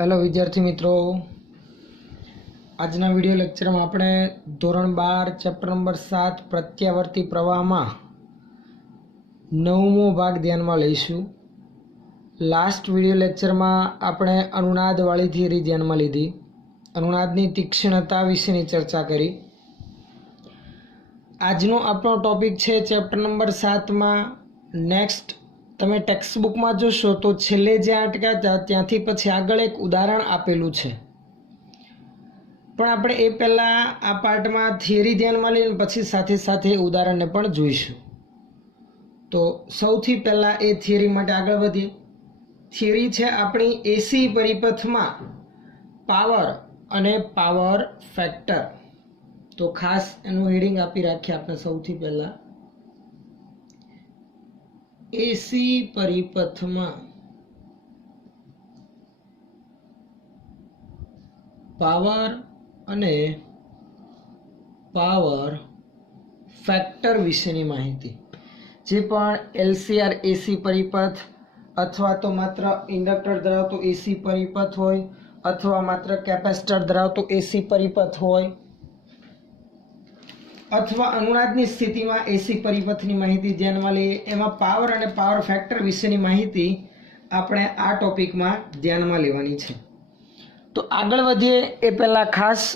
Hello विद्यार्थी मित्रों, આજના વિડિયો લેક્ચરમાં આપણે ધોરણ 12 ચેપ્ટર નંબર 7 પ્રત્યાવર્તી પ્રવાહમાં નવમો ભાગ ધ્યાનમાં લઈશું। લાસ્ટ વિડિયો લેક્ચરમાં આપણે અનુનાદવાળી થિયરી ધ્યાનમાં લીધી, અનુનાદની તીક્ષ્ણતા વિશેની ચર્ચા કરી। આજનો આપણો ટોપિક છે ચેપ્ટર નંબર 7માં નેક્સ્ટ તમે ટેક્સ્ટબુકમાં જોશો તો છેલ્લે જ્યાં અટક્યા હતા ત્યાંથી પછી આગળ એક ઉદાહરણ આપેલું છે, પણ આપણે એ પહેલાં આ પાર્ટમાં થિયરી ધ્યાનમાં લઈને પછી સાથે સાથે ઉદાહરણને પણ જોઈશું। તો સૌથી પહેલાં એ થિયરી માટે આગળ વધીએ। થિયરી છે આપણી એસી પરિપથમાં પાવર અને પાવર ફેક્ટર। તો ખાસ એનું હેડિંગ આપી રાખીએ આપણે સૌથી પહેલાં, એસી પરિપથમાં પાવર અને પાવર ફેક્ટર વિશેની માહિતી। જે પણ એલસીઆર એસી પરિપથ અથવા તો માત્ર ઇન્ડક્ટર ધરાવતો એસી પરિપથ હોય અથવા માત્ર કેપેસિટર ધરાવતો એસી પરિપથ હોય અથવા અનુનાદની સ્થિતિમાં એસી પરિપથની માહિતી ધ્યાનમાં લઈએ, એમાં પાવર અને પાવર ફેક્ટર વિશેની માહિતી આપણે આ ટોપિકમાં ધ્યાનમાં લેવાની છે। તો આગળ વધીએ એ પહેલાં ખાસ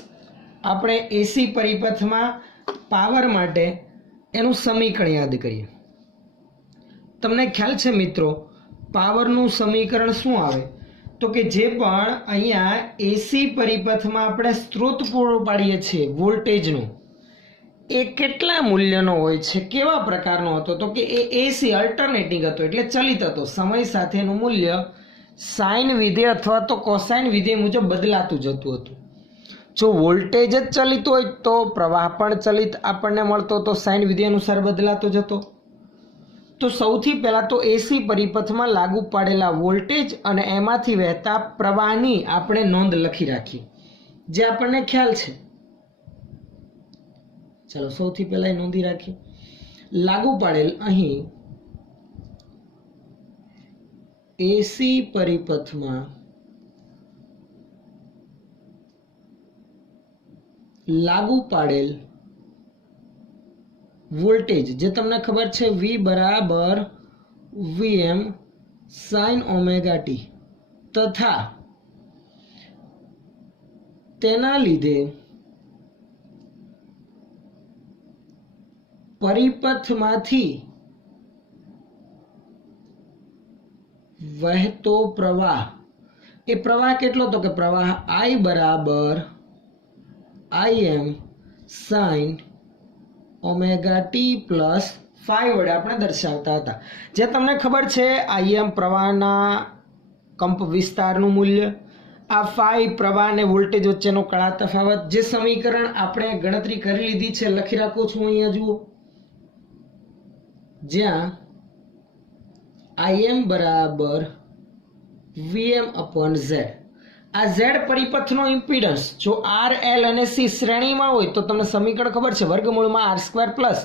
આપણે એસી પરિપથમાં પાવર માટે એનું સમીકરણ યાદ કરીએ। તમને ખ્યાલ છે મિત્રો, પાવરનું સમીકરણ શું આવે? તો કે જે પણ અહીંયા એસી પરિપથમાં આપણે સ્ત્રોત પૂરો પાડીએ છીએ વોલ્ટેજનું, એ કેટલા મૂલ્યનો હોય છે, કેવા પ્રકારનો હતો? તો કે એ એસી અલ્ટરનેટિંગ હતો, એટલે ચલિત હતો। સમય સાથેનું મૂલ્ય સાઇન વિધેય અથવા તો કોસાઇન વિધેય મુજબ બદલાતું જતું હતું। જો વોલ્ટેજ જ ચલિત હોય તો પ્રવાહ પણ ચલિત આપણને મળતો, તો સાઇન વિધેય અનુસાર બદલાતો જતો। તો સૌથી પહેલાં તો એસી પરિપથમાં લાગુ પાડેલા વોલ્ટેજ અને એમાંથી વહેતા પ્રવાહની આપણે નોંધ લખી રાખી, જે આપણને ખ્યાલ છે। ચાલો સૌથી પહેલા એ નોંધી રાખીએ। લાગુ પાડેલ અહીં એસી પરિપથમાં લાગુ પાડેલ વોલ્ટેજ, જે તમને ખબર છે V બરાબર Vm sin ઓમેગા ટી, તથા તેના લીધે પરિપથમાંથી વહેતો પ્રવાહ, એ પ્રવાહ કેટલો? તો કે પ્રવાહ I બરાબર Im sin omega T plus 5 વડે આપણે દર્શાવતા હતા। જે તમને ખબર છે Im પ્રવાહના કંપ વિસ્તારનું મૂલ્ય, આ 5 પ્રવાહ અને વોલ્ટેજ વચ્ચેનો કળા તફાવત। જે સમીકરણ આપણે ગણતરી કરી લીધી છે લખી રાખું છું અહીંયા જુઓ, જ્યાં Im બરાબર Vm અપોન Z। આ Z પરિપથનો ઇમ્પિડન્સ જો R, L અને C શ્રેણીમાં હોય તો તમને સમીકરણ ખબર છે, વર્ગમૂળમાં R² plus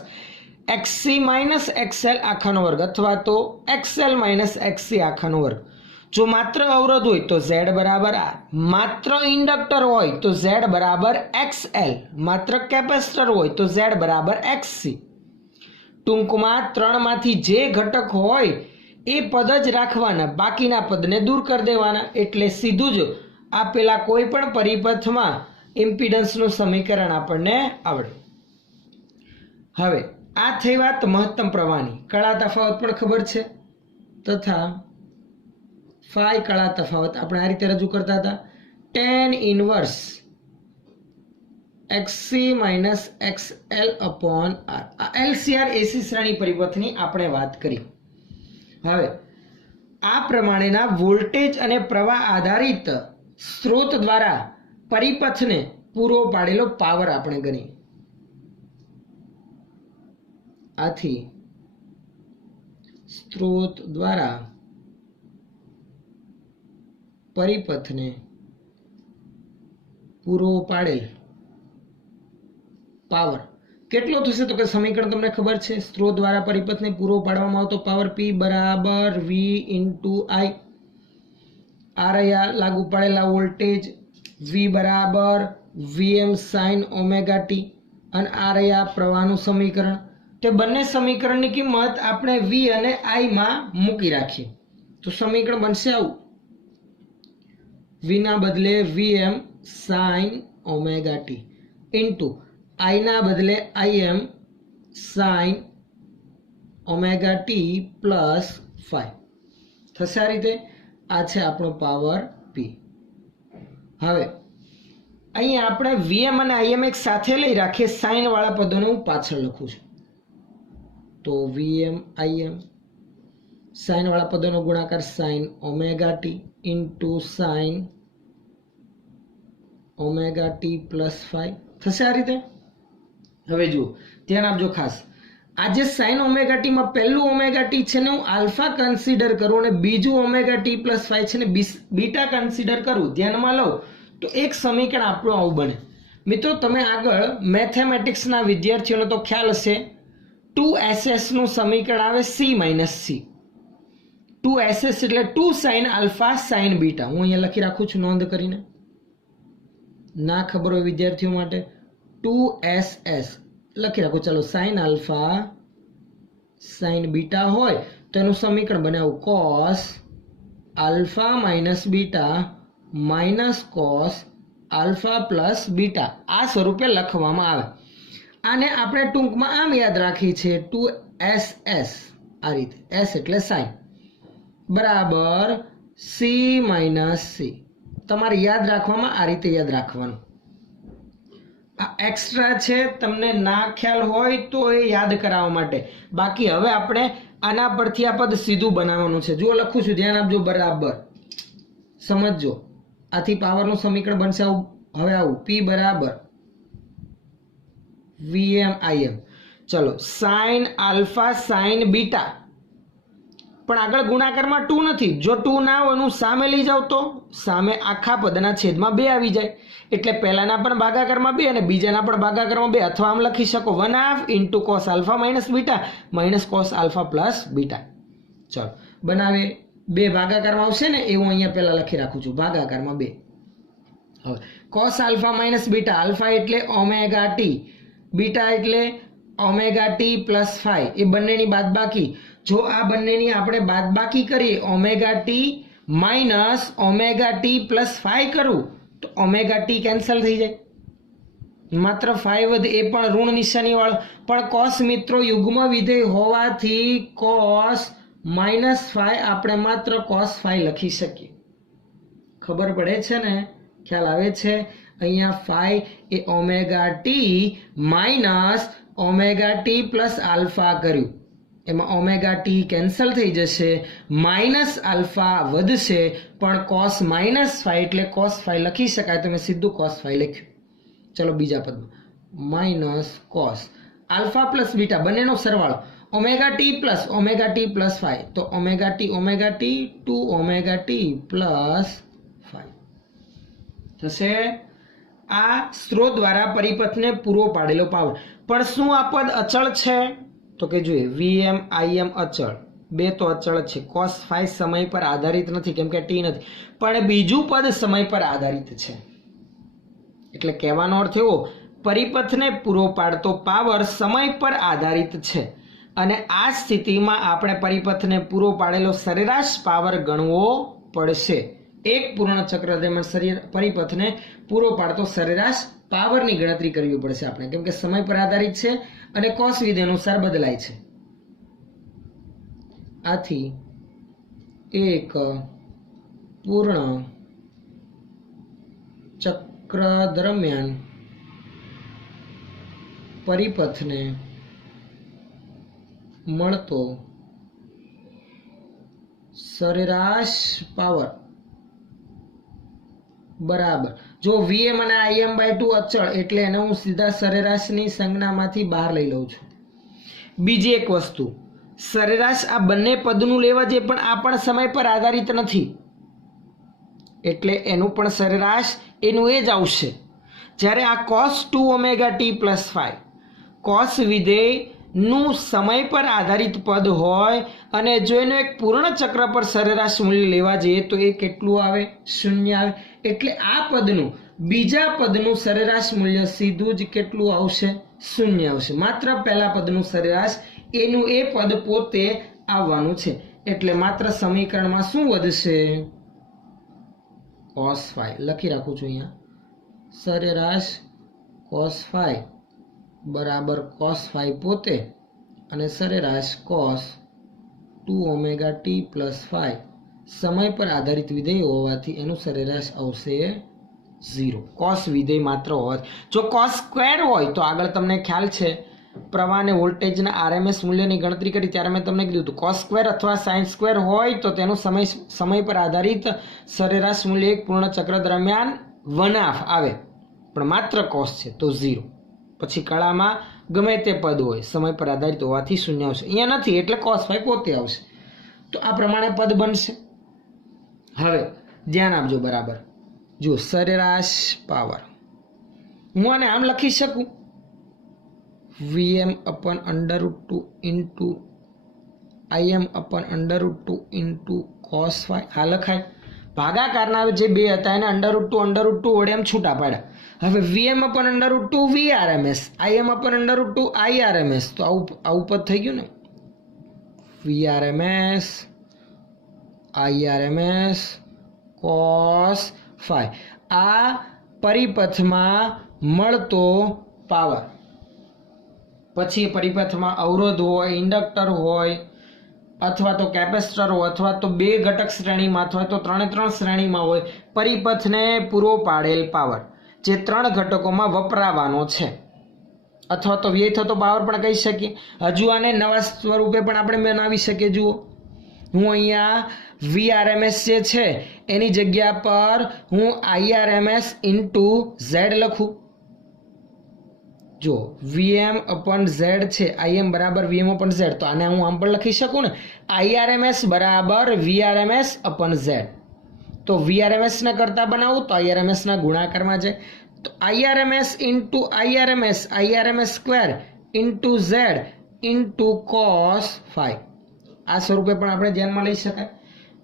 XC minus XL આખાનો વર્ગ અથવા તો XL માઇનસ XC આખાનો વર્ગ। જો માત્ર અવરોધ હોય તો Z બરાબર R, માત્ર ઇન્ડક્ટર હોય તો Z બરાબર XL, માત્ર કેપેસિટર હોય તો Z બરાબર XC। ટૂંકમાં ત્રણમાંથી જે ઘટક હોય એ પદ જ રાખવાના, બાકીના પદને દૂર કરી દેવાના, એટલે સીધું જ આપેલા કોઈ પણ પરિપથમાં ઇમ્પિડન્સનું સમીકરણ આપણને આવડે। હવે આ થઈ વાત મહત્તમ પ્રવાહની। કળા તફાવત પણ ખબર છે, તથા ફાઈ કળા તફાવત આપણે આ રીતે રજૂ કરતા હતા, tan inverse XC minus XL upon R। આ એલસીઆર એસી શ્રેણી પરિપથની આપણે વાત કરી। હવે આ પ્રમાણેના વોલ્ટેજ અને પ્રવાહ આધારિત સ્ત્રોત દ્વારા પરિપથને પૂરો પાડેલો પાવર આપણે ગણી। આથી સ્ત્રોત દ્વારા પરિપથને પૂરો પાડેલ પાવર કેટલો થશે? તો કે સમીકરણ તમને ખબર છે, સ્ત્રોત દ્વારા પરિપથને પૂરો પાડવામાં આવતો પાવર P બરાબર V ઇન્ટુ I। આ રહ્યા લાગુ પડેલા વોલ્ટેજ V બરાબર Vm sin ઓમેગા ટી અને આ રહ્યા પ્રવાહનું સમીકરણ. તે બંને સમીકરણની કિંમત આપણે V અને I માં મૂકી રાખીએ તો સમીકરણ બનશે આવું. V ના બદલે Vm sin omega T into I ના બદલે Im sin omega T plus 5 થશે. આ રીતે આ છે આપણો પાવર P. હવે અહીંયા આપણે Vm અને Im એક સાથે લઈ રાખીએ. સાઇન વાળા પદોને હું પાછળ લખું છું તો Vm Im સાઇન વાળા પદોનો ગુણાકાર sin omega T into sin omega T plus 5 થશે. આ રીતે હવે જુઓ ધ્યાન આપજો ખાસ. આજે sin ઓમેગા ટી માં પહેલું ઓમેગા ટી છે ને હું આલ્ફા કન્સિડર કરું અને બીજું ઓમેગા ટી પ્લસ 5 છે ને બીટા કન્સિડર કરું, ધ્યાનમાં લઉં તો એક સમીકરણ આપણું આવું બને. મિત્રો તમે આગળ મેથેમેટિક્સના વિદ્યાર્થીઓનો તો ખ્યાલ હશે 2ss નું સમીકરણ આવે c માઇનસ c. 2ss એટલે 2 sin આલ્ફા sin બીટા. હું અહીંયા લખી રાખું છું નોંધ કરીને, ના ખબર હોય વિદ્યાર્થીઓ માટે 2ss લખી રાખો. ચલો sin આલ્ફા sin બીટા હોય તો એનું સમીકરણ બનાવું cos alpha minus beta minus cos alpha plus beta. આ સ્વરૂપે લખવામાં આવે. આને આપણે ટૂંકમાં આમ યાદ રાખી છે 2ss. આ રીતે s એટલે sin બરાબર c માઇનસ c. તમારે યાદ રાખવામાં આ રીતે યાદ રાખવાનું. આ એક્સ્ટ્રા છે, તમને ના ખ્યાલ હોય તો એ યાદ કરાવવા માટે. બાકી હવે આપણે આના પરથી આ પદ સીધું બનાવવાનું છે. જો લખું છું ધ્યાન આપજો, બરાબર સમજજો. આથી પાવરનું સમીકરણ બનશે આવું. હવે આવું P બરાબર Vm Im. ચલો sin આલ્ફા sin બીટા, પણ આગળ ગુણાકારમાં 2 નથી. જો 2 ના હોય એનું સામે લઈ જાવ તો સામે આખા પદના છેદમાં 2 આવી જાય. એટલે પહેલાના પણ ભાગાકારમાં 2 અને બીજાના પણ ભાગાકારમાં 2. અથવા આમ લખી શકો 1/2 cos alpha minus beta minus cos alpha plus beta. ચલો બનાવે 2 ભાગાકારમાં આવશે ને એવું અહીંયા પહેલા લખી રાખું છું, ભાગાકારમાં 2. હવે cos alpha minus beta, alpha એટલે ઓમેગા ટી, બીટા એટલે ઓમેગા ટી પ્લસ 5. એ બંનેની બાદબાકી. જો આ બંનેની આપણે બાદબાકી કરીએ omega T minus omega T plus 5 કરું તો ઓમેગા ટી કેન્સલ થઈ જાય, માત્ર 5 વધે, એ પણ ઋણ નિશાની વાળો. પણ cos મિત્રો યુગ્મ વિધેય હોવાથી cos માઇનસ 5 આપણે માત્ર cos 5 લખી શકીએ. ખબર પડે છે ને, ખ્યાલ આવે છે? અહીંયા 5 એ omega T minus omega T plus alpha કર્યું, એમાં ઓમેગા ટી કેન્સલ થઈ જશે, માઇનસ આલ્ફા વધશે, પણ cos માઇનસ 5 એટલે cos 5 લખી શકાય, તો મેં સીધું cos 5 લખ્યું. ચલો બીજા પદમાં minus cos alpha plus beta બંનેનો સરવાળો ઓમેગા ટી પ્લસ 5 તો omega T 2 omega T plus 5 થશે. આ સ્ત્રોત દ્વારા પરિપથને પૂરો પાડેલો પાવર. પણ શું આ પદ અચળ છે? તો કે જોઈએ Vm Im અચળ, 2 તો અચળ છે. cos 5 સમય પર આધારિત નથી કેમ કે ટી નથી, પણ બીજું પદ સમય પર આધારિત છે. એટલે કહેવાનો અર્થ એવો, પરિપથને પૂરો પાડતો પાવર સમય પર આધારિત છે અને આ સ્થિતિમાં આપણે પરિપથને પૂરો પાડેલો સરેરાશ પાવર ગણવો પડશે. એક પૂર્ણ ચક્ર દરમિયાન પરિપથને પૂરો પાડતો સરેરાશ પાવરની ગણતરી કરવી પડશે આપણે, કેમ કે સમય પર આધારિત છે અને cos વિધેય અનુસાર બદલાય છે. આથી એક પૂર્ણ ચક્ર દરમિયાન પરિપથને મળતો સરેરાશ પાવર બરાબર, જો Vm અને Im/2 અચળ એટલે એને હું સીધા સરેરાશની સંજ્ઞામાંથી બહાર લઈ લઉં છું. બીજી એક વસ્તુ, સરેરાશ આ બંને પદનું લેવા જે પણ આ પણ સમય પર આધારિત નથી, એટલે એનું પણ સરેરાશ એનું એ જ આવશે. જ્યારે આ cos 2 omega T plus 5 cos વિધેય નું સમય પર આધારિત પદ હોય અને જો એનું એક પૂર્ણ ચક્ર પર સરેરાશ મૂલ્ય લેવા જઈએ તો એ કેટલું આવે? 0 આવે. એટલે આ પદનું બીજા પદનું સરેરાશ મૂલ્ય સીધું જ કેટલું આવશે? 0 આવશે. માત્ર પહેલા પદનું સરેરાશ એનું એ પદ પોતે આવવાનું છે. એટલે માત્ર સમીકરણમાં શું વધશે? cos phi. લખી રાખું છું અહીંયા, સરેરાશ cos phi બરાબર cos phi પોતે અને સરેરાશ cos 2 omega T plus phi સમય પર આધારિત વિધેય હોવાથી એનું સરેરાશ આવશે 0. cos વિધેય માત્ર હોવાથી. જો cos સ્ક્વેર હોય તો આગળ તમને ખ્યાલ છે પ્રવાહ અને વોલ્ટેજના આરએમએસ મૂલ્યની ગણતરી કરી ત્યારે મેં તમને કીધું હતું cos સ્ક્વેર અથવા sin સ્ક્વેર હોય તો તેનું સમય પર આધારિત સરેરાશ મૂલ્ય એક પૂર્ણ ચક્ર દરમિયાન 1/2 આવે, પણ માત્ર cos છે તો 0. પછી કળામાં ગમે તે પદ હોય સમય પર આધારિત હોવાથી 0 આવશે. અહીંયા નથી એટલે cos phi પોતે આવશે. તો આ પ્રમાણે પદ બનશે. હવે ધ્યાન આપજો બરાબર. જો સરેરાશ પાવર હું આને આમ લખી શકું, Vm upon √2 into Im upon √2 into cos phi. આ લખાય. ભાગાકારના જે બે હતા એને √2 વડે એમ છૂટા પાડ્યા. હવે Vm upon √2 Vrms, Im upon √2 Irms. તો આવું પદ થઈ ગયું ને, Vrms Irms cos phi. આ પરિપથમાં મળતો પાવર. પછી પરિપથમાં અવરોધ હોય, ઇન્ડક્ટર હોય અથવા તો કેપેસિટર હોય અથવા તો બે ઘટક શ્રેણીમાં અથવા તો 3 શ્રેણીમાં હોય, પરિપથને પૂરો પાડેલ પાવર જે 3 ઘટકોમાં વપરાવાનો છે અથવા તો વ્યય થતો પાવર પણ કહી શકીએ. હજુ આને નવા સ્વરૂપે પણ આપણે બનાવી શકીએ. જુઓ, હું અહીંયા Vrms જે છે એની જગ્યા પર હું Irms ઇન્ટુ Z લખું. જો Vm upon Z છે, Im બરાબર Vm upon Z, તો આને હું આમ પણ લખી શકું ને, Irms બરાબર Vrms upon Z. તો Vrms ને કરતા બનાવું તો Irms ના ગુણાકારમાં છે, તો Irms into Irms square into Z into cos phi. આ સ્વરૂપે પણ આપણે ધ્યાનમાં લઈ શકાય.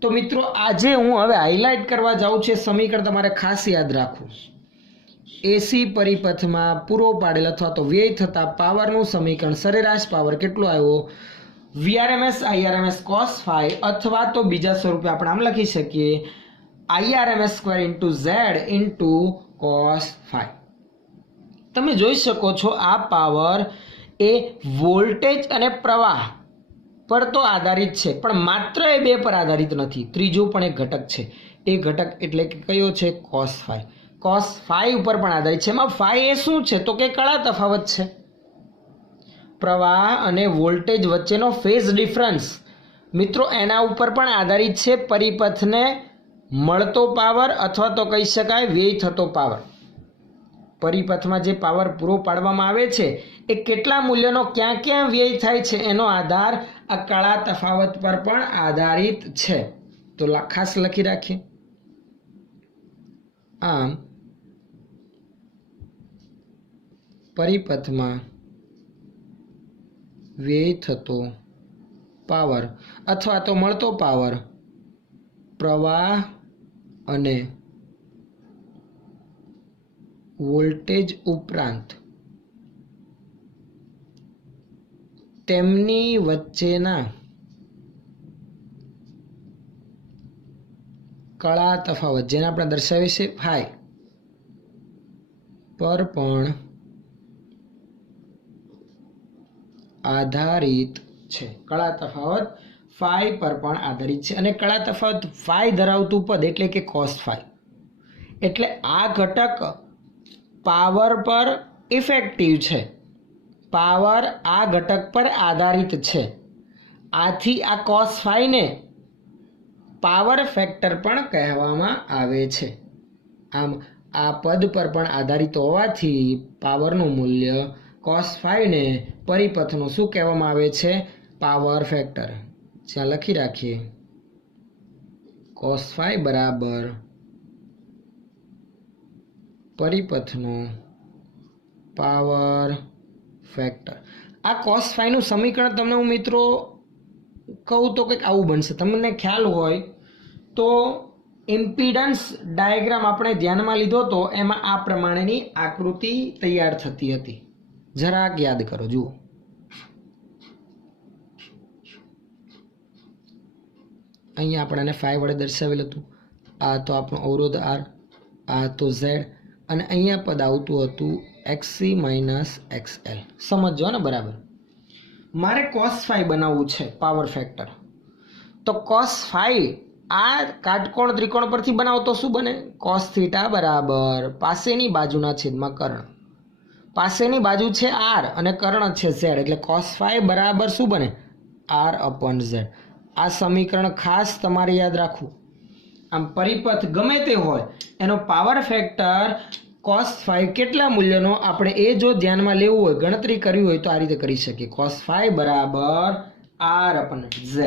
તો મિત્રો આજે હું હવે હાઇલાઇટ કરવા જાઉં છું સમીકરણ તમારે ખાસ યાદ રાખવું. એસી પરિપથમાં પૂરો પાડેલ અથવા તો વ્યય થતા પાવરનું સમીકરણ સરેરાશ પાવર કેટલો આવ્યો? Vrms Irms cos phi, અથવા તો બીજા સ્વરૂપે આપણે આમ લખી શકીએ Irms square into Z into cos phi. તમે જોઈ શકો છો આ પાવર એ વોલ્ટેજ અને પ્રવાહ પર તો આધારિત છે, પણ માત્ર એ બે પર આધારિત નથી. ત્રીજો પણ એક ઘટક છે. એ ઘટક એટલે કે કયો છે? cos phi. cos phi ઉપર પણ આધારિત છે. એમાં phi એ શું છે? તો કે કળા તફાવત છે. પ્રવાહ અને વોલ્ટેજ વચ્ચેનો ફેઝ ડિફરન્સ મિત્રો એના ઉપર પણ આધારિત છે. પરિપથને મળતો પાવર અથવા તો કહી શકાય વ્યય થતો પાવર. પરિપથમાં જે પાવર પૂરો પાડવામાં આવે છે એ કેટલા મૂલ્યનો ક્યાં ક્યાં વ્યય થાય છે એનો આધાર આ કળા તફાવત પર પણ આધારિત છે. તો ખાસ લખી રાખીએ. આમ પરિપથમાં વ્યય થતો પાવર અથવા તો મળતો પાવર પ્રવાહ અને વોલ્ટેજ ઉપરાંત તેમની વચ્ચેના કળા તફાવત જેને આપણે દર્શાવીએ છીએ phi પર પણ આધારિત છે. કળા તફાવત phi પર પણ આધારિત છે અને કળા તફાવત phi ધરાવતું પદ એટલે કે cos phi. એટલે આ ઘટક પાવર પર ઇફેક્ટિવ છે. પાવર આ ઘટક પર આધારિત છે. આથી આ cos phi ને પાવર ફેક્ટર પણ કહેવામાં આવે છે. આમ આ પદ પર પણ આધારિત હોવાથી પાવરનું મૂલ્ય cos phi ને પરિપથનું શું કહેવામાં આવે છે? Power factor. જ્યાં લખી રાખીએ cos phi બરાબર પરિપથનું પાવર ફેક્ટર. આ cos phi નું સમીકરણ તમને હું મિત્રો કહું તો કંઈક આવું બનશે. તમને ખ્યાલ હોય તો ઇમ્પિડન્સ ડાયાગ્રામ આપણે ધ્યાનમાં લીધો તો એમાં આ પ્રમાણેની આકૃતિ તૈયાર થતી હતી. જરાક યાદ કરો. જુઓ, અહીંયા આપણે 5 વડે દર્શાવેલ હતું. આ તો આપણો અવરોધ R, આ તો Z, અને અહીંયા પદ આવતું હતું XC - XL. સમજો ને બરાબર. મારે cos phi બનાવવું છે પાવર ફેક્ટર. તો cos phi આ કાટકોણ ત્રિકોણ પરથી બનાવો તો શું બને? cos θ બરાબર પાસેની બાજુના છેદમાં કર્ણ. પાસેની બાજુ છે R અને કર્ણ છે Z, એટલે cos phi બરાબર શું બને? R/Z. આ સમીકરણ ખાસ તમારે યાદ રાખવું. આમ પરિપથ ગમે તે હોય એનો પાવર ફેક્ટર cos phi કેટલા મૂલ્યનો આપણે એ જો ધ્યાનમાં લેવું હોય, ગણતરી કરવી હોય તો આ રીતે કરી શકીએ. cos phi બરાબર R/Z.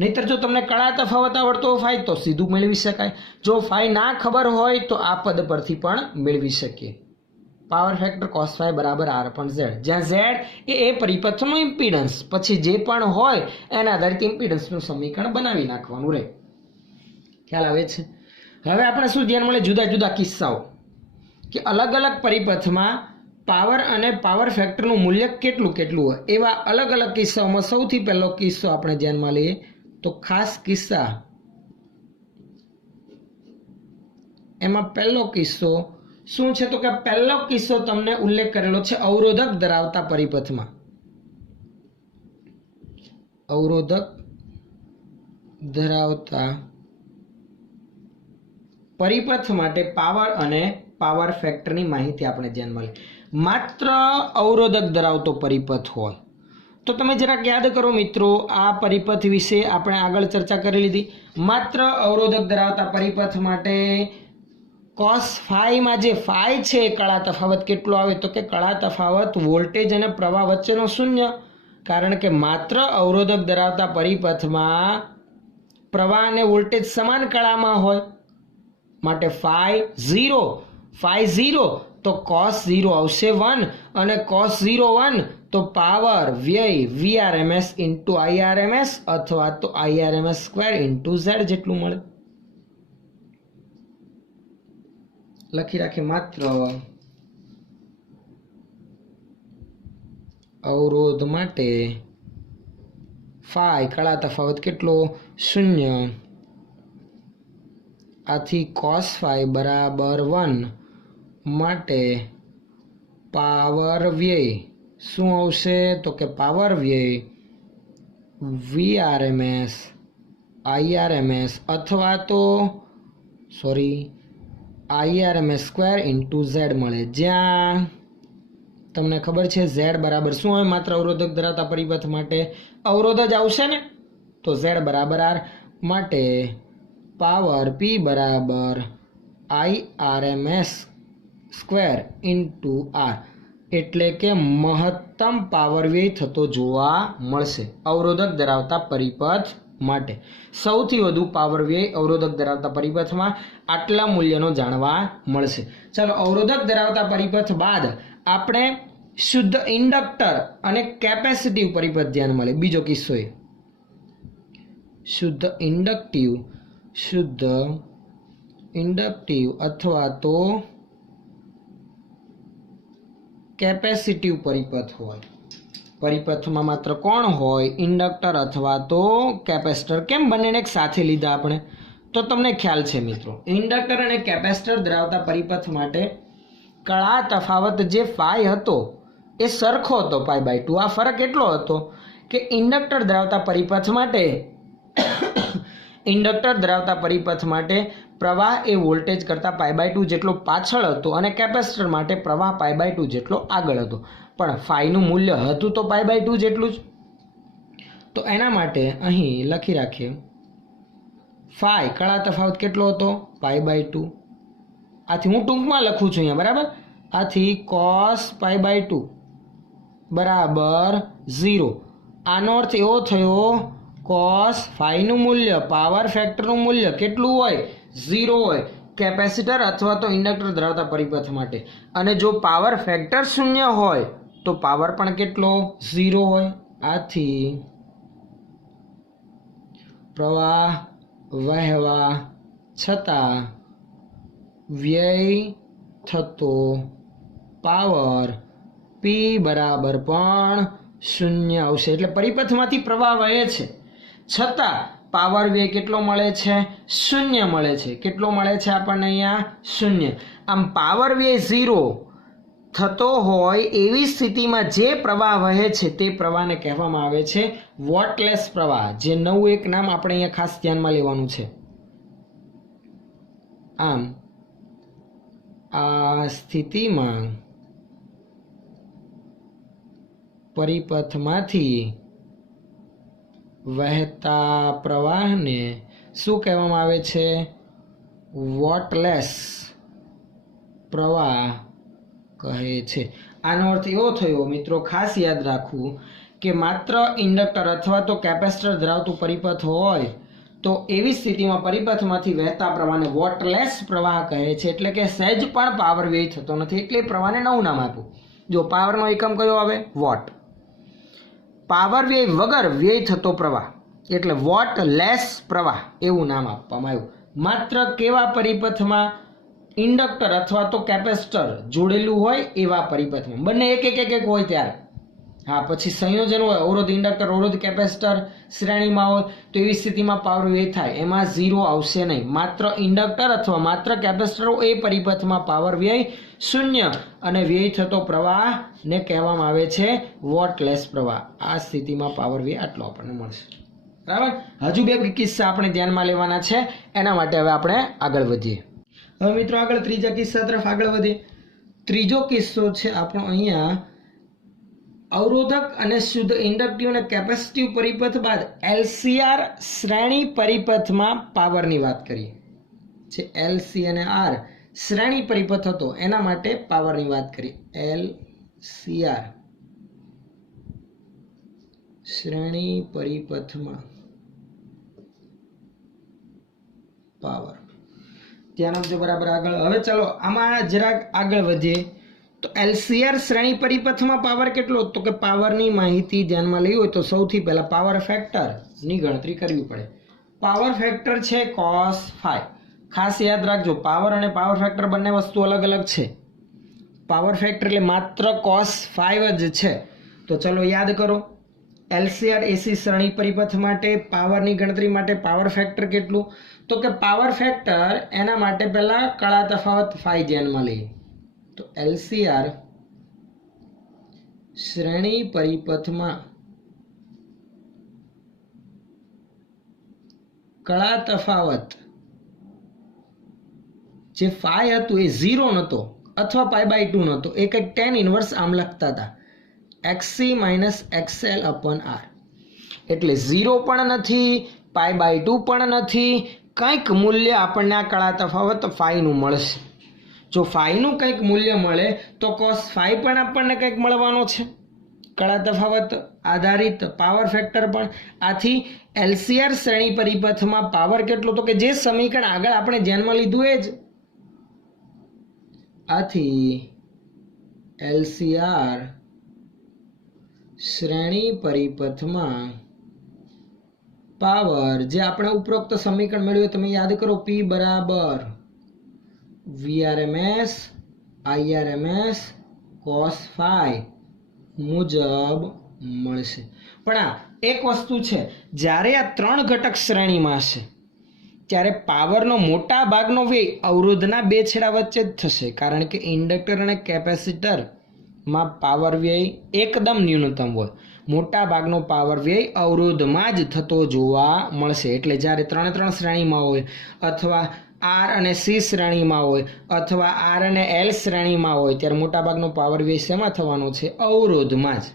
નહીતર જો તમને કળા તફાવત આવડતો હોય phi તો સીધું મેળવી શકાય. જો phi ના ખબર હોય તો આ પદ પરથી પણ મેળવી શકીએ. પાવર ફેક્ટર cos phi બરાબર R/Z, જ્યાં Z એ પરિપથનું ઇમ્પિડન્સ, પછી જે પણ હોય એના આધારિત ઇમ્પિડન્સનું સમીકરણ બનાવી નાખવાનું રહે. ખ્યાલ આવે છે? હવે આપણે શું ધ્યાનમાં લઈએ? જુદા જુદા કિસ્સાઓ કે અલગ અલગ પરિપથમાં પાવર અને પાવર ફેક્ટરનું મૂલ્ય કેટલું કેટલું હોય, એવા અલગ અલગ કિસ્સાઓમાં સૌથી પહેલો કિસ્સો આપણે ધ્યાનમાં લઈએ તો ખાસ કિસ્સા, એમાં પહેલો કિસ્સો શું છે? તો કે પહેલો કિસ્સો તમને ઉલ્લેખ કરેલો છે અવરોધક ધરાવતા પરિપથમાં. અવરોધક ધરાવતા પરિપથ માટે પાવર અને પાવર ફેક્ટરની માહિતી આપણે ધ્યાનમાં લઈએ. માત્ર અવરોધક ધરાવતો પરિપથ હોય તો તમે જરાક યાદ કરો મિત્રો, આ પરિપથ વિશે આપણે આગળ ચર્ચા કરી લીધી. માત્ર અવરોધક ધરાવતા પરિપથ માટે cos phi માં જે phi છે કળા તફાવત કેટલો આવે? તો કે કળા તફાવત વોલ્ટેજ અને પ્રવાહ વચ્ચેનો શૂન્ય. કારણ કે માત્ર અવરોધક ધરાવતા પરિપથમાં પ્રવાહ અને વોલ્ટેજ સમાન કળામાં હોય, માટે phi 0 તો cos 0 આવશે 1, અને cos 0 1 તો પાવર વ્યય Vrms into Irms અથવા તો Irms સ્ક્વેર into Z જેટલું મળે. લખી રાખીએ, માત્ર અવરોધ માટે phi કળા તફાવત કેટલો? 0. આથી cos phi બરાબર 1 માટે પાવર વ્યય શું આવશે? તો કે પાવર વ્યય Vrms Irms અથવા તો Irms સ્ક્વેર ઇન્ટુ Z મળે, જ્યાં તમને ખબર છે Z બરાબર શું હોય? માત્ર અવરોધક ધરાવતા પરિપથ માટે અવરોધ જ આવશે ને, તો Z બરાબર R, માટે પાવર P બરાબર Irms સ્ક્વેર ઇન્ટુ R, એટલે કે મહત્તમ પાવર વ્યય થતો જોવા મળશે અવરોધક ધરાવતા પરિપથ માટે. સૌથી વધુ પાવર વ્યય અવરોધક ધરાવતા પરિપથમાં આટલા મૂલ્યનો જાણવા મળશે. ચાલો, અવરોધક ધરાવતા પરિપથ બાદ આપણે શુદ્ધ ઇન્ડક્ટર અને કેપેસિટિવ પરિપથ ધ્યાનમાં લઈએ. બીજો કિસ્સો એ શુદ્ધ ઇન્ડક્ટિવ અથવા તો કેપેસિટિવ પરિપથ હોય. પરિપથમાં માત્ર કોણ હોય? ઇન્ડક્ટર અથવા તો કેપેસિટર. કેમ બંનેને એક સાથે લીધા આપણે? તો તમને ખ્યાલ છે મિત્રો, ઇન્ડક્ટર અને કેપેસિટર ધરાવતા પરિપથ માટે કળા તફાવત જે phi હતો એ સરખો હતો π/2. આ ફરક એટલો હતો કે ઇન્ડક્ટર ધરાવતા પરિપથ માટે પ્રવાહ એ વોલ્ટેજ કરતાં π/2 જેટલો પાછળ હતો અને કેપેસિટર માટે પ્રવાહ π/2 જેટલો આગળ હતો. પણ phi નું મૂલ્ય હતું તો π/2 જેટલું જ. તો એના માટે અહીં લખી રાખીએ, phi કળા તફાવત કેટલો હતો? π/2. આથી હું ટૂંકમાં લખું છું અહીંયા, બરાબર. આથી cos π/2 બરાબર 0. આનો અર્થ એવો થયો cos phi નું મૂલ્ય, પાવર ફેક્ટરનું મૂલ્ય કેટલું હોય? 0 હોય કેપેસિટર અથવા તો ઇન્ડક્ટર ધરાવતા પરિપથ માટે. અને જો પાવર ફેક્ટર 0 હોય તો પાવર પણ કેટલો 0 હોય. આથી પ્રવાહ વહેવા છતાં વ્યય થતો પાવર P બરાબર પણ 0 આવશે. એટલે પરિપથમાંથી પ્રવાહ વહે છે છતાં પાવર વ્યય કેટલો મળે છે? 0 મળે છે. કેટલો મળે છે આપણને અહીંયા? 0. આમ પાવર વ્યય 0 થતો હોય એવી સ્થિતિમાં જે પ્રવાહ વહે છે તે પ્રવાહને કહેવામાં આવે છે વોટલેસ પ્રવાહ. જે નવું એક નામ આપણે અહીંયા ખાસ ધ્યાનમાં લેવાનું છે. આમ આ સ્થિતિમાં પરિપથમાંથી વહેતા પ્રવાહને શું કહેવામાં આવે છે? વોટલેસ પ્રવાહ કહે છે. આનો અર્થ એવો થયો મિત્રો, ખાસ યાદ રાખવું કે માત્ર ઇન્ડક્ટર અથવા તો કેપેસિટર ધરાવતું પરિપથ હોય તો એવી સ્થિતિમાં પરિપથમાંથી વહેતા પ્રવાહને વોટલેસ પ્રવાહ કહે છે. એટલે કે સહેજ પણ પાવર વ્યય થતો નથી. એટલે પ્રવાહને નવું નામ આપ્યું. જો પાવરનો એકમ કયો આવે? વોટ. પાવર વ્યય વગર વ્યય થતો પ્રવાહ એટલે વોટલેસ પ્રવાહ એવું નામ આપવામાં આવ્યું. માત્ર કેવા પરિપથમાં? ઇન્ડક્ટર અથવા તો કેપેસિટર જોડેલું હોય એવા પરિપથમાં. બંને એક હોય ત્યારે. હા, પછી સંયોજન હોય, અવરોધ ઇન્ડક્ટર, અવરોધ કેપેસિટર શ્રેણીમાં હોય તો એવી સ્થિતિમાં પાવર વ્યય થાય, એમાં 0 આવશે નહીં. માત્ર ઇન્ડક્ટર અથવા માત્ર કેપેસિટર એ પરિપથમાં પાવર વ્યય 0 અને વ્યય થતો પ્રવાહને કહેવામાં આવે છે વોટલેસ પ્રવાહ. આ સ્થિતિમાં પાવર વ્યય આટલો આપણને મળશે. બરાબર. હજુ બે કિસ્સા આપણે ધ્યાનમાં લેવાના છે. એના માટે હવે આપણે આગળ વધીએ. હવે મિત્રો આગળ ત્રીજા કિસ્સા તરફ આગળ વધીએ. ત્રીજો કિસ્સો છે આપણો અહીંયા અવરોધક અને શુદ્ધ ઇન્ડક્ટિવ અને કેપેસિટિવ પરિપથ બાદ LCR શ્રેણી પરિપથમાં પાવરની વાત કરીએ. જે LC અને R શ્રેણી પરિપથ હતો એના માટે પાવરની વાત કરીએ. LCR શ્રેણી પરિપથમાં પાવર. ધ્યાન આપજો બરાબર આગળ. હવે ચલો આમાં જરાક આગળ વધીએ. તો LCR શ્રેણી પરિપથમાં પાવર કેટલો? તો કે પાવરની માહિતી ધ્યાનમાં લેવી હોય તો સૌથી પહેલા પાવર ફેક્ટરની ગણતરી કરવી પડે. પાવર ફેક્ટર છે cos phi. ખાસ યાદ રાખજો, પાવર અને પાવર ફેક્ટર બંને વસ્તુ અલગ અલગ છે. પાવર ફેક્ટર એટલે માત્ર cos phi જ છે. તો ચલો યાદ કરો. LCR AC શ્રેણી પરિપથ માટે પાવરની ગણતરી માટે પાવર ફેક્ટર કેટલું? તો કે પાવર ફેક્ટર એના માટે પહેલા કળા તફાવત phi ધ્યાનમાં લઈએ. તો LCR શ્રેણી પરિપથમાં કળા તફાવત જે phi હતું એ 0 નહોતો અથવા π/2 નહોતો. એ કંઈક tan ઇન્વર્સ આમ લખતા હતા, XC - XL/R. એટલે 0 પણ નથી, π/2 પણ નથી, કંઈક મૂલ્ય આપણને આ કળા તફાવત phi નું મળશે. જો phi નું કંઈક મૂલ્ય મળે તો cos phi પણ આપણને કંઈક મળવાનો છે, કળા તફાવત આધારિત પાવર ફેક્ટર પણ. આથી LCR શ્રેણી પરિપથમાં પાવર કેટલો? તો કે જે સમીકરણ આગળ આપણે ધ્યાનમાં લીધું એ જ. આથી LCR શ્રેણી પરિપથમાં પાવર જે આપણે ઉપરોક્ત સમીકરણ મેળવ્યું તમે યાદ કરો. P બરાબર VRMS IRMS cos phi મુજબ મળશે. પણ આ એક વસ્તુ છે, જ્યારે આ 3 ઘટક શ્રેણીમાં હશે ત્યારે પાવરનો મોટા ભાગનો વ્યય અવરોધના બે છેડા વચ્ચે જ થશે. કારણ કે ઇન્ડક્ટર અને કેપેસિટરમાં પાવર વ્યય એકદમ ન્યૂનતમ હોય. મોટા ભાગનો પાવર વ્યય અવરોધમાં જ થતો જોવા મળશે. એટલે જ્યારે 3 શ્રેણીમાં હોય અથવા R અને C શ્રેણીમાં હોય અથવા R અને L શ્રેણીમાં હોય ત્યારે મોટાભાગનો પાવર વ્યય શેમાં થવાનો છે? અવરોધમાં જ,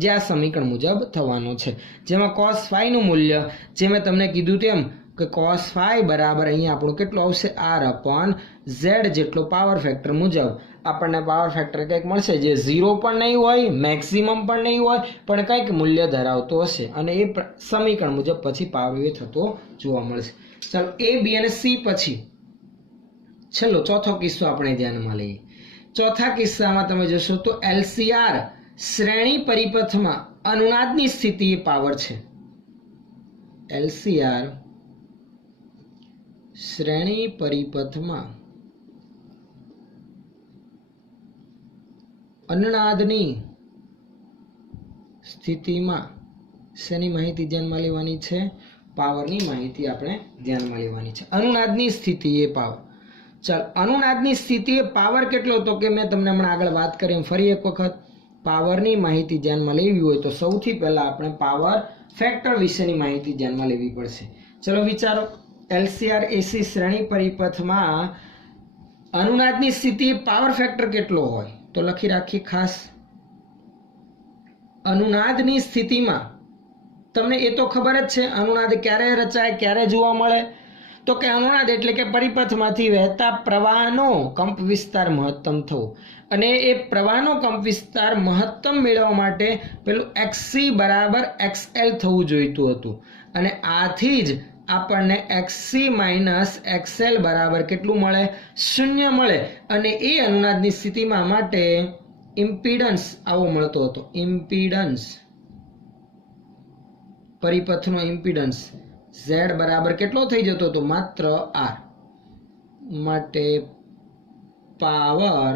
જે આ સમીકરણ મુજબ થવાનો છે. જેમાં cos phi નું મૂલ્ય જે મેં તમને કીધું તેમ કે cos phi બરાબર અહીંયા આપણું કેટલું આવશે? R/Z જેટલો પાવર ફેક્ટર મુજબ આપણને પાવર ફેક્ટર કંઈક મળશે જે 0 પણ નહીં હોય, મેક્સિમમ પણ નહીં હોય, પણ કંઈક મૂલ્ય ધરાવતો હશે. અને એ સમીકરણ મુજબ પછી પાવર વ્યય થતો જોવા મળશે. ચાલો A, B અને C પછી છેલ્લો ચોથો કિસ્સો આપણે ધ્યાનમાં લઈએ. ચોથા કિસ્સામાં તમે જોશો તો LCR શ્રેણી પરિપથમાં અનુનાદની સ્થિતિ એ પાવર છે. LCR શ્રેણી પરિપથમાં અનુનાદની સ્થિતિમાં શેની માહિતી ધ્યાનમાં લેવાની છે? પાવરની માહિતી આપણે ધ્યાનમાં લેવાની છે. અનુનાદની સ્થિતિ એ પાવર. ચાલ, અનુનાદની સ્થિતિ એ પાવર કેટલો હતો કે મેં તમને હમણાં આગળ વાત કરી એમ ફરી એક વખત પાવરની માહિતી ધ્યાનમાં લેવી હોય તો સૌથી પહેલા આપણે પાવર ફેક્ટર વિશેની માહિતી ધ્યાનમાં લેવી પડશે. ચલો વિચારો, LCR AC શ્રેણી પરિપથમાં અનુનાદની સ્થિતિ પાવર ફેક્ટર કેટલો હોય? તો લખી રાખી ખાસ. અનુનાદની સ્થિતિમાં તમને એ તો ખબર જ છે અનુનાદ ક્યારે રચાય, ક્યારે જોવા મળે? તો કે અનુનાદ એટલે કે પરિપથમાંથી વહેતા પ્રવાહનો કંપ વિસ્તાર મહત્તમ થવો, અને એ પ્રવાહનો કંપ વિસ્તાર મહત્તમ મેળવવા માટે પેલું XC બરાબર XL થવું જોઈતું હતું, અને આથી જ આપણને XC માઇનસ XL બરાબર કેટલું મળે? 0 મળે. અને એ અનુનાદની સ્થિતિમાં માટે ઇમ્પિડન્સ આવો મળતો હતો. ઇમ્પિડન્સ, પરિપથનો ઇમ્પિડન્સ Z બરાબર કેટલો થઈ જતો હતો? માત્ર R. માટે પાવર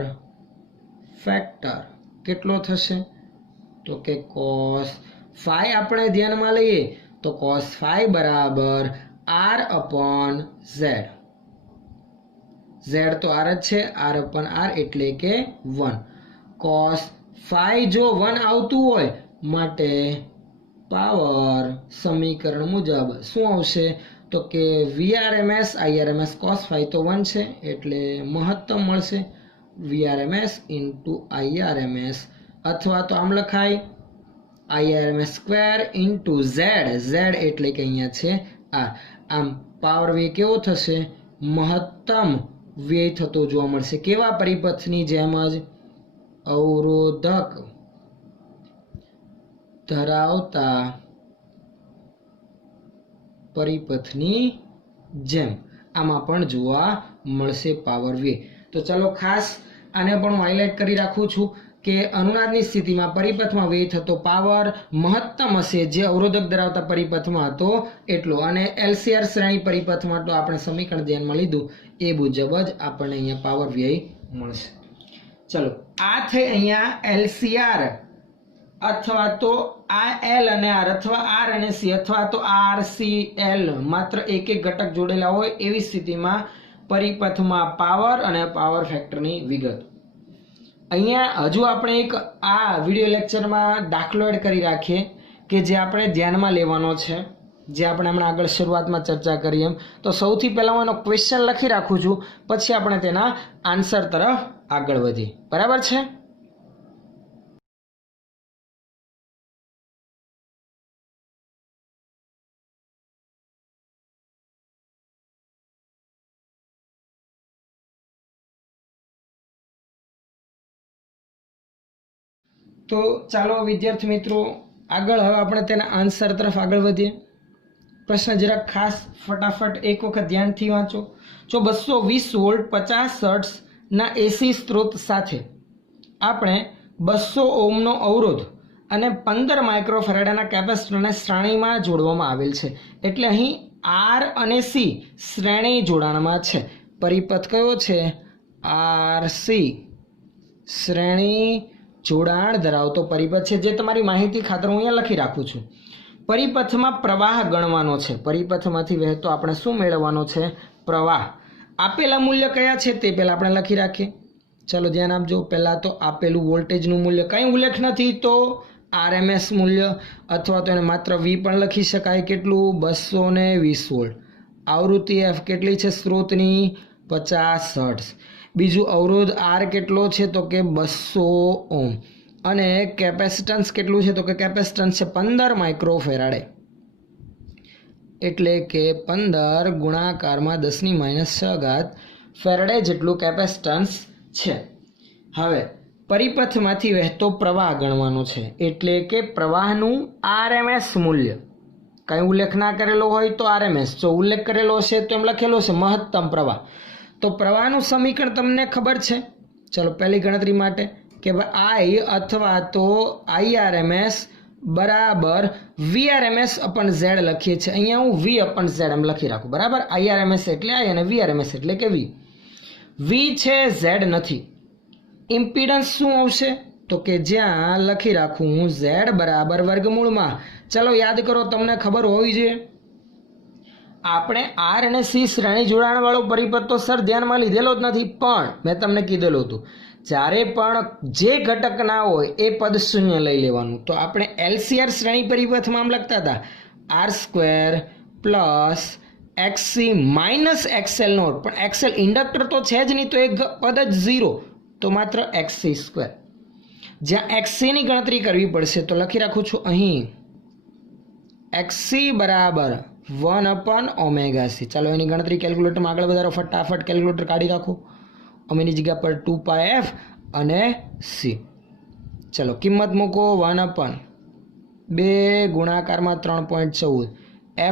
ફેક્ટર કેટલો થશે? તો કે cos phi આપણે ધ્યાનમાં લઈએ તો cos phi બરાબર R upon Z. Z તો R જ છે, R upon R એટલે કે 1. cos phi જો 1 આવતું હોય માટે પાવર સમીકરણ મુજબ શું આવશે? તો કે VRMS IRMS cos phi તો 1 છે એટલે મહત્તમ મળશે VRMS into IRMS, અથવા તો આમ લખાય IRMS square into Z. Z એટલે કે અહીંયા છે R. આમ પાવર વ્યય કેવો થશે? મહત્તમ વ્યય થતો જોવા મળશે. કેવા પરિપથની જેમ જ? અવરોધક ધરાવતા પરિપથની જેમ આમાં પણ જોવા મળશે પાવર વ્યય. તો ચલો ખાસ આને પણ હું હાઇલાઇટ કરી રાખું છું કે અનુનાદની સ્થિતિમાં પરિપથમાં વ્યય થતો પાવર મહત્તમ હશે જે અવરોધક ધરાવતા પરિપથમાં હતો એટલો, અને LCR શ્રેણી પરિપથમાં તો આપણે સમીકરણ ધ્યાનમાં લીધું એ મુજબ જ આપણને અહીંયા પાવર વ્યય મળશે. ચલો, આ થઈ અહીંયા LCR અથવા તો આ L અને R, અથવા R અને C, અથવા તો R C L માત્ર એક એક ઘટક જોડેલા હોય એવી સ્થિતિમાં પરિપથમાં પાવર અને પાવર ફેક્ટરની વિગત. અહીંયા હજુ આપણે એક આ વિડિયો લેક્ચરમાં દાખલો એડ કરી રાખીએ કે જે આપણે ધ્યાનમાં લેવાનો છે, જે આપણે હમણાં આગળ શરૂઆતમાં ચર્ચા કરી એમ. તો સૌથી પહેલા હું એનો ક્વેશ્ચન લખી રાખું છું, પછી આપણે તેના આન્સર તરફ આગળ વધીએ. બરાબર છે? તો ચાલો વિદ્યાર્થી મિત્રો આગળ હવે આપણે તેના આન્સર તરફ આગળ વધીએ. પ્રશ્ન જરા ખાસ ફટાફટ એક વખત ધ્યાનથી વાંચો. જો 220 વોલ્ટ 50 હર્ટ્ઝના એસી સ્ત્રોત સાથે આપણે 200 ઓહ્મનો અવરોધ અને 15 માઇક્રોફેરાડના કેપેસિટરને શ્રેણીમાં જોડવામાં આવેલ છે. એટલે અહીં R અને C શ્રેણી જોડાણમાં છે. પરિપથ કયો છે? RC શ્રેણી જોડાણ ધરાવતો પરિપથ છે, જે તમારી માહિતી ખાતર હું અહીંયા લખી રાખું છું. પરિપથમાં પ્રવાહ ગણવાનો છે. પરિપથમાંથી વહેતો આપણે શું મેળવવાનો છે? પ્રવાહ. આપેલા મૂલ્ય કયા છે તે પહેલાં આપણે લખી રાખીએ. ચલો ધ્યાન આપજો. પહેલાં તો આપેલું વોલ્ટેજનું મૂલ્ય કંઈ ઉલ્લેખ નથી તો RMS મૂલ્ય, અથવા તો એને માત્ર V પણ લખી શકાય. કેટલું? 220 વોલ્ટ. આવૃત્તિ F કેટલી છે સ્ત્રોતની? 50 હર્ટ્ઝ. બીજું અવરોધ R કેટલો છે? તો કે 200 ઓહ્મ. અને કેપેસિટન્સ કેટલું છે? તો કે કેપેસિટન્સ છે 15 માઇક્રોફેરાડે, એટલે કે 15 ગુણાકારમાં 10⁻⁶ ફેરાડે જેટલું કેપેસિટન્સ છે. હવે પરિપથમાંથી વહેતો પ્રવાહ ગણવાનો છે, એટલે કે પ્રવાહનું RMS મૂલ્ય. કંઈ ઉલ્લેખ ના કરેલો હોય તો RMS, જો ઉલ્લેખ કરેલો હશે તો એમ લખેલો છે મહત્તમ પ્રવાહ. તો પ્રવાહનું સમીકરણ તમને ખબર છે. ચલો પહેલી ગણતરી માટે કે I અથવા તો IRMS બરાબર VRMS અપન Z લખીએ છીએ. અહીંયા હું V અપન Z એમ લખી રાખું, બરાબર. IRMS એટલે I અને VRMS એટલે કે V. V છે, Z નથી. ઇમ્પિડન્સ શું આવશે તો કે જ્યાં લખી રાખું હું Z બરાબર વર્ગમૂળમાં. ચલો યાદ કરો, તમને ખબર હોવી જોઈએ આપણે R અને C શ્રેણી જોડાણ વાળો પરિપથ તો સર ધ્યાનમાં લીધેલો જ નથી, પણ મેં તમને કીધેલું હતું જ્યારે પણ જે ઘટક ના હોય એ પદ શૂન્ય લઈ લેવાનું. તો આપણે LCR શ્રેણી પરિપથમાં આમ લખતા હતા R² plus XC minus XL0, પણ XL ઇન્ડક્ટર તો છે જ નહીં, તો એક પદ જ 0, તો માત્ર XC². જ્યાં XC ની ગણતરી કરવી પડશે તો લખી રાખું છું અહીં XC બરાબર 1/ωc. ચાલો એની ગણતરી કેલ્ક્યુલેટરમાં આગળ વધારો, ફટાફટ કેલ્ક્યુલેટર કાઢી રાખો. ઓમેની જગ્યા પર 2πf અને C. ચલો કિંમત મૂકો 1/2 ગુણાકારમાં 3.14.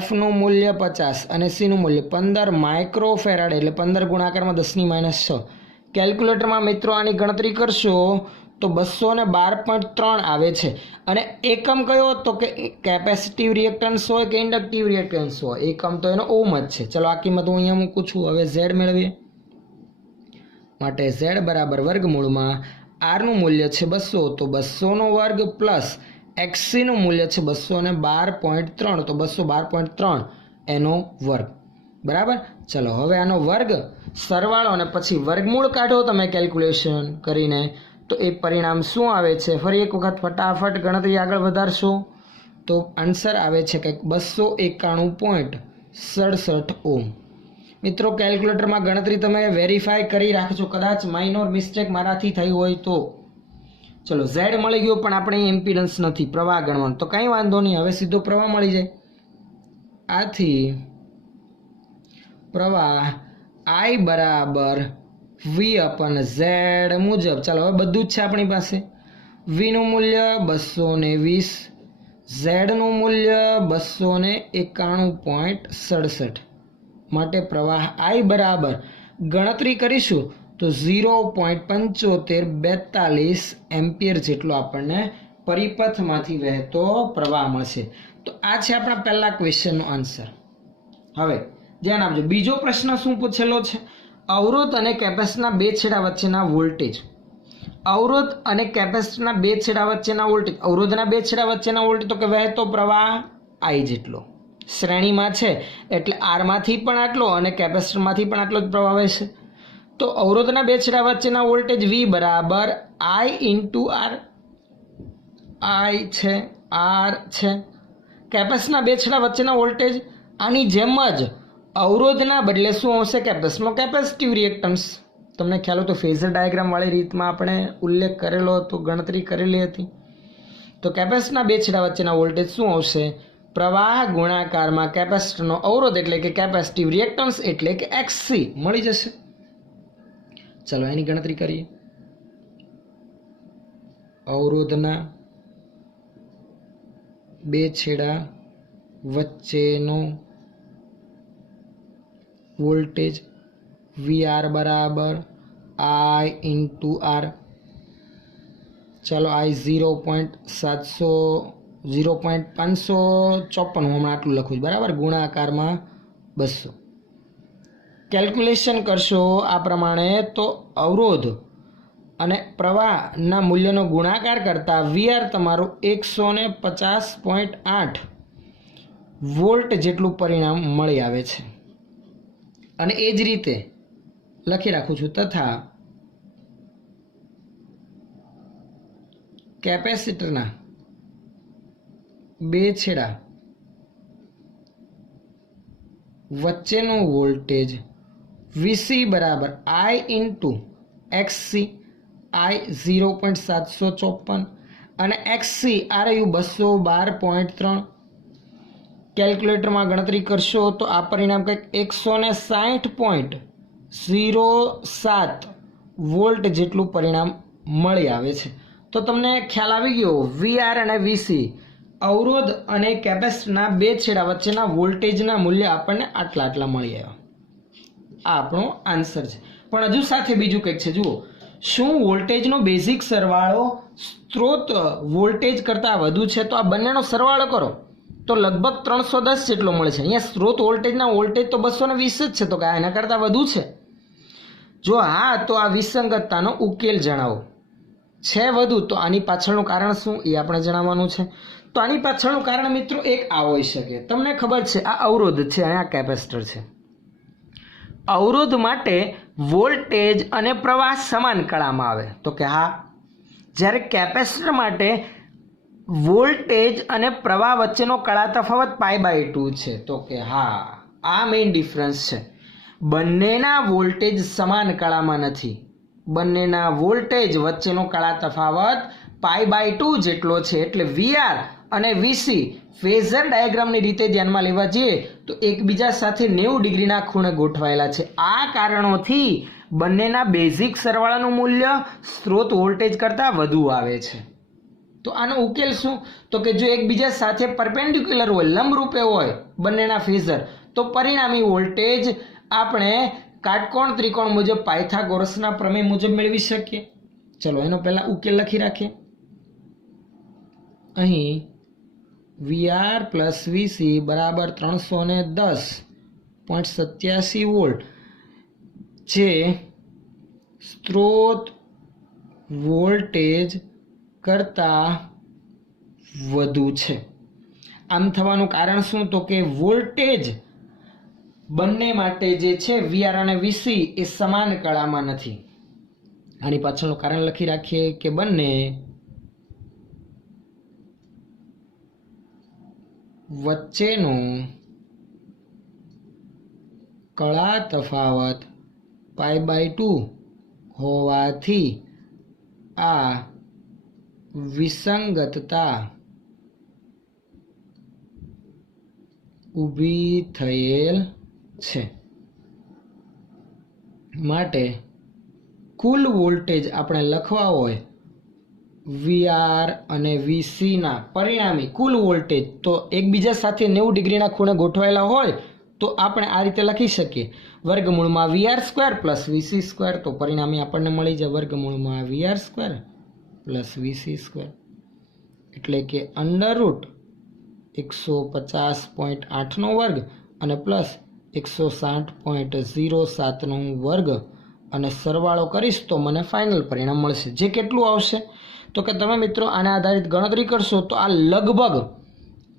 F નું મૂલ્ય 50 અને C નું મૂલ્ય 15 માઇક્રોફેરાડ એટલે 15 ગુણાકારમાં 10⁻6. કેલ્ક્યુલેટરમાં મિત્રો આની ગણતરી કરશો તો 212.3 આવે છે. અને એકમ કયો તો કે કેપેસિટિવ રિએક્ટન્સ હોય કે ઇન્ડક્ટિવ રિએક્ટન્સ હોય, એકમ તો એનો ઓમ જ છે. ચલો આ કિંમત હું અહીંયા મૂકું છું. હવે Z મેળવીએ. માટે Z બરાબર વર્ગમૂળમાં R નું મૂલ્ય છે 200, તો 200 નો વર્ગ પ્લસ XC નું મૂલ્ય છે 212.3, તો 212.3 એનો વર્ગ, બરાબર. ચલો હવે આનો વર્ગ સરવાળો અને પછી વર્ગમૂળ કાઢો તમે કેલ્ક્યુલેશન કરીને, તો એ પરિણામ શું આવે છે ફરી એક વખત ફટાફટ ગણતરી આગળ વધારશો તો આન્સર આવે છે કંઈક 291.67 ઓમ. મિત્રો કેલ્ક્યુલેટરમાં ગણતરી તમે વેરીફાઈ કરી રાખજો, કદાચ માઇનોર મિસ્ટેક મારાથી થઈ હોય તો. ચલો Z મળી ગયો, પણ આપણે ઇમ્પિડન્સ નથી, પ્રવાહ ગણવાનો, તો કંઈ વાંધો નહીં, હવે સીધો પ્રવાહ મળી જાય. આથી પ્રવાહ I બરાબર V અપન Z મુજબ. ચાલો હવે બધું જ છે આપણી પાસે. V નું મૂલ્ય 220, Z નું મૂલ્ય 291.67. માટે પ્રવાહ I બરાબર ગણતરી કરીશું તો 0.7542 એમ્પિયર જેટલો આપણને પરિપથમાંથી વહેતો પ્રવાહ મળશે. તો આ છે આપણા પહેલા ક્વેશ્ચનનો આન્સર. હવે ધ્યાન આપજો, બીજો પ્રશ્ન શું પૂછેલો છે? અવરોધ અને કેપેસિટરના બે છેડા વચ્ચેના વોલ્ટેજ. અવરોધ અને કેપેસિટરના બે છેડા વચ્ચેના વોલ્ટેજ. અવરોધના બે છેડા વચ્ચેના વોલ્ટેજ તો કે વહેતો પ્રવાહ I જેટલો શ્રેણીમાં છે, એટલે R માંથી પણ આટલો અને કેપેસિટરમાંથી પણ આટલો જ પ્રવાહ વહેશે. તો અવરોધના બે છેડા વચ્ચેના વોલ્ટેજ V બરાબર I ઇન્ટુ R. I છે, R છે. કેપેસિટરના બે છેડા વચ્ચેના વોલ્ટેજ આની જેમ જ અવરોધના બદલે શું આવશે? કેપેસિટરનો કેપેસિટિવ રિએક્ટન્સ. તમને ખ્યાલ હોય તો ફેઝર ડાયાગ્રામ વાળી રીતમાં આપણે ઉલ્લેખ કરેલો હતો, ગણતરી કરેલી હતી. તો કેપેસિટરના બે છેડા વચ્ચેના વોલ્ટેજ શું આવશે? પ્રવાહ ગુણાકારમાં કેપેસિટરનો અવરોધ એટલે કે કેપેસિટિવ રિએક્ટન્સ એટલે કે XC મળી જશે. ચલો એની ગણતરી કરીએ. અવરોધના બે છેડા વચ્ચેનો વોલ્ટેજ VR બરાબર I ઇન્ટુ R. ચાલો I 0.554, હું હમણાં આટલું લખું છું, બરાબર, ગુણાકારમાં 200. કેલ્ક્યુલેશન કરશો આ પ્રમાણે તો અવરોધ અને પ્રવાહના મૂલ્યનો ગુણાકાર કરતા VR તમારું 150.8 વોલ્ટ જેટલું પરિણામ મળી આવે છે. અને એ જ રીતે લખી રાખું છું, તથા કેપેસિટરના બે છેડા વચ્ચેનો વોલ્ટેજ VC બરાબર I ઇન્ટુ XC. I 0.754 અને XC આ રહ્યું 212.3. કેલ્ક્યુલેટરમાં ગણતરી કરશો તો આ પરિણામ કંઈક 160.07 વોલ્ટ જેટલું પરિણામ મળી આવે છે. તો તમને ખ્યાલ આવી ગયો VR અને VC અવરોધ અને કેપેસિટરના બે છેડા વચ્ચેના વોલ્ટેજના મૂલ્ય આપણને આટલા મળી આવ્યા. આ આપણો આન્સર છે. પણ હજુ સાથે બીજું કંઈક છે, જુઓ. શું વોલ્ટેજનો બેઝિક સરવાળો સ્ત્રોત વોલ્ટેજ કરતાં વધુ છે? તો આ બંનેનો સરવાળો કરો તો લગભગ 310 જેટલો મળે છે. અહીંયા સ્ત્રોત વોલ્ટેજના વોલ્ટેજ તો 220 જ છે, તો કે એના કરતાં વધુ છે? જો હા, તો આ વિસંગતતાનો ઉકેલ જણાવો. છે વધુ તો આની પાછળનું કારણ શું એ આપણે જણાવવાનું છે. તો આની પાછળનું કારણ મિત્રો એક આ હોઈ શકે. તમને ખબર છે આ અવરોધ છે અને આ કેપેસિટર છે. અવરોધ માટે વોલ્ટેજ અને પ્રવાહ સમાન કળામાં આવે તો કે હા. જ્યારે કેપેસિટર માટે વોલ્ટેજ અને પ્રવાહ વચ્ચેનો કળા તફાવત π/2 છે તો કે હા. આ મેઇન ડિફરન્સ છે. બંનેના વોલ્ટેજ સમાન કળામાં નથી. બંનેના વોલ્ટેજ વચ્ચેનો કળા તફાવત π/2 જેટલો છે. એટલે VR અને VC ફેઝર ડાયાગ્રામની રીતે ધ્યાનમાં લેવા જઈએ તો એકબીજા સાથે 90 ડિગ્રીના ખૂણે ગોઠવાયેલા છે. આ કારણોથી બંનેના બેઝિક સરવાળાનું મૂલ્ય સ્ત્રોત વોલ્ટેજ કરતાં વધુ આવે છે. તો આનો ઉકેલ શું? તો કે જો એકબીજા સાથે પરપેન્ડિક્યુલર હોય, લંબરૂપે હોય બંનેના ફેઝર, તો પરિણામી વોલ્ટેજ આપણે કાટકોણ ત્રિકોણ મુજબ પાયથાગોરસના પ્રમેય મુજબ મેળવી શકીએ. ચલો એનો પહેલા ઉકેલ લખી રાખીએ. અહીં VR પ્લસ VC બરાબર 310.87 વોલ્ટ જે સ્ત્રોત વોલ્ટેજ કરતાં વધુ છે. આમ થવાનું કારણ શું? તો કે વોલ્ટેજ બંને માટે જે છે VR અને VC એ સમાન કળામાં નથી. આની પાછળનું કારણ લખી રાખીએ કે બંને વચ્ચેનો કળા તફાવત π/2 હોવાથી આ વિસંગતતા ઊભી થયેલ છે. માટે કુલ વોલ્ટેજ આપણે લખવા હોય VR અને VC ના પરિણામી કુલ વોલ્ટેજ તો એકબીજા સાથે 90 ડિગ્રીના ખૂણે ગોઠવાયેલા હોય તો આપણે આ રીતે લખી શકીએ વર્ગમૂળમાં VR² પ્લસ VC². તો પરિણામી આપણને મળી જાય વર્ગમૂળમાં VR² પ્લસ VC². એટલે કે √150.8 વર્ગ અને પ્લસ 160.07 વર્ગ અને સરવાળો કરીશ તો મને ફાઇનલ પરિણામ મળશે. જે કેટલું આવશે? તો કે તમે મિત્રો આના આધારિત ગણતરી કરશો તો આ લગભગ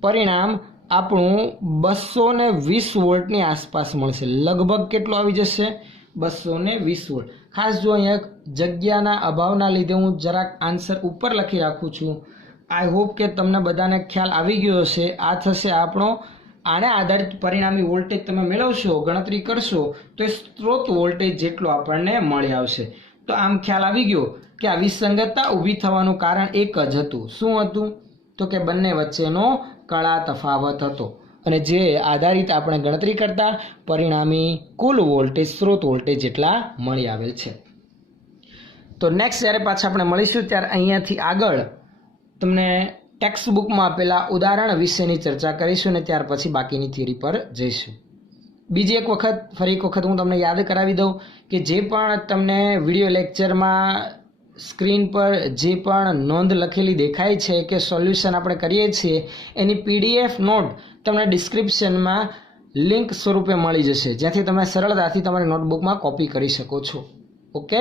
પરિણામ આપણું 220 વોલ્ટની આસપાસ મળશે. લગભગ કેટલું આવી જશે? 220 વોલ્ટ. ખાસ જો અહીંયા જગ્યાના અભાવના લીધે હું જરાક આન્સર ઉપર લખી રાખું છું. આઈ હોપ કે તમને બધાને ખ્યાલ આવી ગયો હશે. આ થશે આપણો આને આધારિત પરિણામી વોલ્ટેજ તમે મેળવશો, ગણતરી કરશો તો એ સ્ત્રોત વોલ્ટેજ જેટલો આપણને મળી આવશે. તો આમ ખ્યાલ આવી ગયો કે આ વિસંગતતા ઊભી થવાનું કારણ એક જ હતું. શું હતું? તો કે બંને વચ્ચેનો કળા તફાવત હતો અને જે આધારિત આપણે ગણતરી કરતા પરિણામી કુલ વોલ્ટેજ સ્ત્રોત વોલ્ટેજ જેટલા મળી આવેલ છે. તો નેક્સ્ટ જ્યારે પાછા આપણે મળીશું ત્યારે અહીંયાથી આગળ તમને ટેક્સ્ટ બુકમાં આપેલા ઉદાહરણ વિશેની ચર્ચા કરીશું અને ત્યાર પછી બાકીની થિયરી પર જઈશું. બીજી એક વખત ફરી એક વખત હું તમને યાદ કરાવી દઉં કે જે પણ તમને વિડીયો લેક્ચરમાં સ્ક્રીન પર જે પણ નોંધ લખેલી દેખાય છે કે સોલ્યુશન આપણે કરીએ છીએ એની PDF નોટ તમને ડિસ્ક્રિપ્શનમાં લિંક સ્વરૂપે મળી જશે, જ્યાંથી તમે સરળતાથી તમારી નોટબુકમાં કોપી કરી શકો છો. ઓકે.